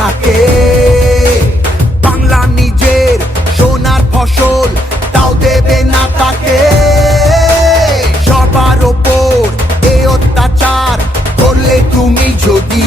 থাকে। বাংলা নিজের সোনার ফসল, তাও দেবে না তাকে। সবার ওপর এ অত্যাচার করলে তুমি যদি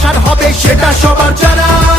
ভাষার হবে সেটা সবার জানা।